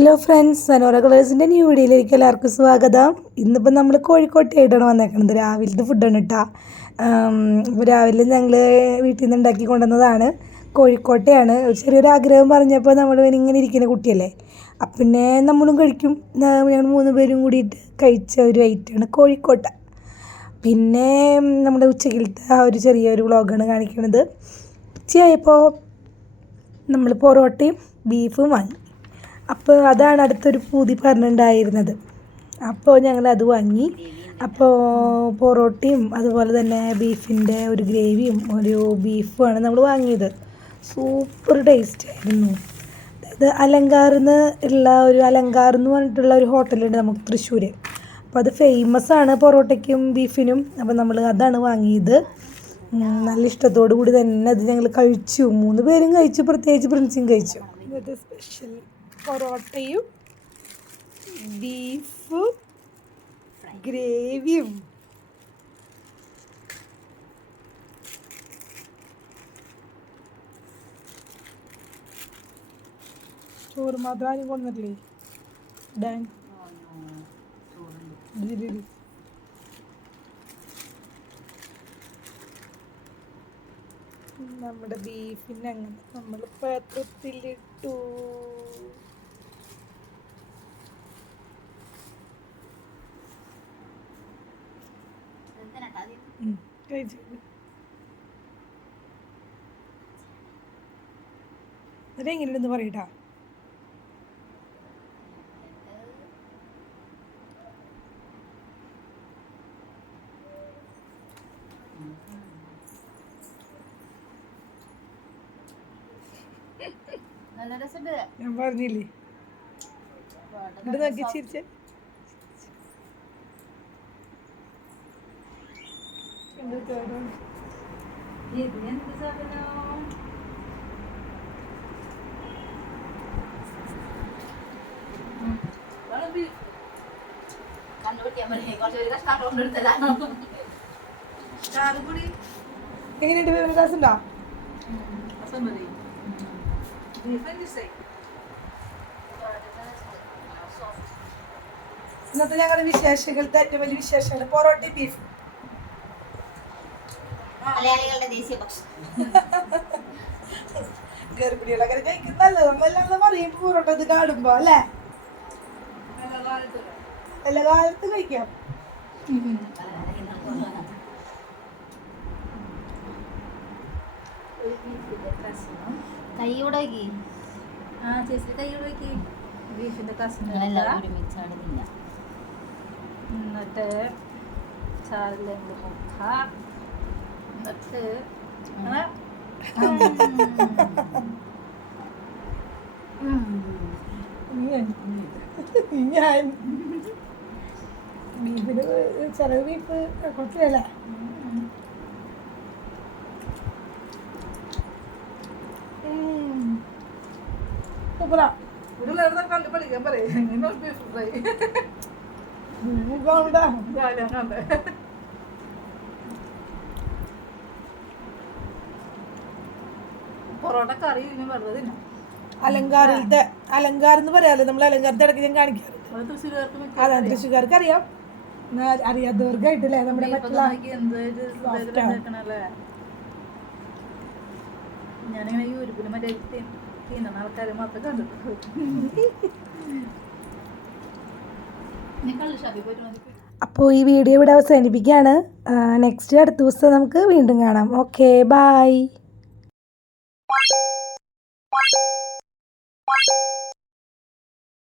Hello friends, സനോറ കളേഴ്സിൻ്റെ new വീഡിയോയിലേക്ക് എല്ലാവർക്കും സ്വാഗതം. ഇന്നിപ്പോൾ നമ്മൾ കോഴിക്കോട്ടായിട്ടാണ് വന്നേക്കുന്നത്. രാവിലത്തെ ഫുഡാണ് കേട്ടോ. ഇപ്പോൾ രാവിലെ ഞങ്ങൾ വീട്ടിൽ നിന്ന് ഉണ്ടാക്കി കൊണ്ടുവന്നതാണ്. കോഴിക്കോട്ടയാണ്. ചെറിയൊരു ആഗ്രഹം പറഞ്ഞപ്പോൾ നമ്മൾ ഇങ്ങനെ ഇരിക്കുന്ന കുട്ടിയല്ലേ, അപ്പം പിന്നെ നമ്മളും കഴിക്കും. ഞങ്ങൾ 3 പേരും കൂടിയിട്ട് കഴിച്ച ഒരു ഐറ്റമാണ് കോഴിക്കോട്ട. പിന്നെ നമ്മുടെ ഉച്ചക്കിലത്തെ ആ ഒരു ചെറിയൊരു വ്ളോഗാണ് കാണിക്കുന്നത്. ഉച്ചയായപ്പോൾ നമ്മൾ പൊറോട്ടയും ബീഫും വാങ്ങി. അപ്പോൾ അതാണ് അടുത്തൊരു പൂതി പറഞ്ഞിട്ടുണ്ടായിരുന്നത്. അപ്പോൾ ഞങ്ങളത് വാങ്ങി. അപ്പോൾ പൊറോട്ടയും അതുപോലെ തന്നെ ബീഫിൻ്റെ ഒരു ഗ്രേവിയും ഒരു ബീഫുമാണ് നമ്മൾ വാങ്ങിയത്. സൂപ്പർ ടേസ്റ്റ് ആയിരുന്നു. അതായത് അലങ്കാറിന്ന് ഉള്ള ഒരു അലങ്കാർ എന്ന് പറഞ്ഞിട്ടുള്ള ഒരു ഹോട്ടലുണ്ട് നമുക്ക് തൃശ്ശൂർ. അപ്പോൾ അത് ഫേമസ് ആണ് പൊറോട്ടയ്ക്കും ബീഫിനും. അപ്പോൾ നമ്മൾ അതാണ് വാങ്ങിയത്. നല്ല ഇഷ്ടത്തോടു കൂടി തന്നെ അത് ഞങ്ങൾ കഴിച്ചു. 3 പേരും കഴിച്ചു, പ്രത്യേകിച്ച് പ്രിൻസും കഴിച്ചു. ഇന്നത്തെ സ്പെഷ്യൽ പൊറോട്ടയും ബീഫും ഗ്രേവിയും. ചോറ് മാത്രം ആരും കൊണ്ടില്ലേ? നമ്മുടെ ബീഫിന് അങ്ങനെ നമ്മൾ പാത്രത്തിലിട്ടു. എങ്ങനെയുണ്ടെന്ന് പറയട്ടാ. ഞാൻ പറഞ്ഞില്ലേ, ഇവിടെ നോക്കി ചിരിച്ചേ. എങ്ങനെയുണ്ട്? വിവരദാസുണ്ടോ? ഇന്നത്തെ ഞങ്ങളുടെ വിശേഷങ്ങളുടെ ഏറ്റവും വലിയ വിശേഷമാണ് പൊറോട്ട ബീഫ്. മലയാളികളുടെ ദേശീയ ഭക്ഷണം. ഗർഭിണികളൊക്കെ കഴിക്കുന്നല്ലോ നമ്മളെല്ലാം പറയും പൊറോട്ട ഇത് കാണുമ്പോ അല്ലേ. എല്ലാ കാലത്ത് കഴിക്കാം. കൈയോടെ ചേച്ചി കൈയോടെ ബീഫിന്റെ കഷ്ണം എന്നിട്ട് ചാറിലേക്ക് മുക്ക. എന്നിട്ട് ഞാൻ ബീഫിന് ചില ബീഫ് കുഴപ്പമില്ലല്ലേ. സൂപ്പറാ. കണ്ടു പഠിക്കാൻ പറയും. ബീഫ് ഫ്രൈ പൊറോട്ട കറി വെറുതെ തിന്നാം. അലങ്കാരത്തെ അലങ്കാരം എന്ന് പറയാമല്ലോ നമ്മൾ. അലങ്കാരത്തെ ഇടയ്ക്ക് ഞാൻ കാണിക്കാറുണ്ട്. അതെ, തൃശ്ശൂർക്കാർക്ക് അറിയാം, അറിയാത്തവർക്കായിട്ടല്ലേ നമ്മുടെ ഞാനിങ്ങനെ യൂട്യൂബിൽ മറ്റേ തിന്നുന്ന ആൾക്കാരെ മാത്രം കണ്ടിട്ടുണ്ട്. അപ്പോൾ ഈ വീഡിയോ ഇവിടെ അവസാനിപ്പിക്കുകയാണ്. നെക്സ്റ്റ് അടുത്ത ദിവസം നമുക്ക് വീണ്ടും കാണാം. Okay, by.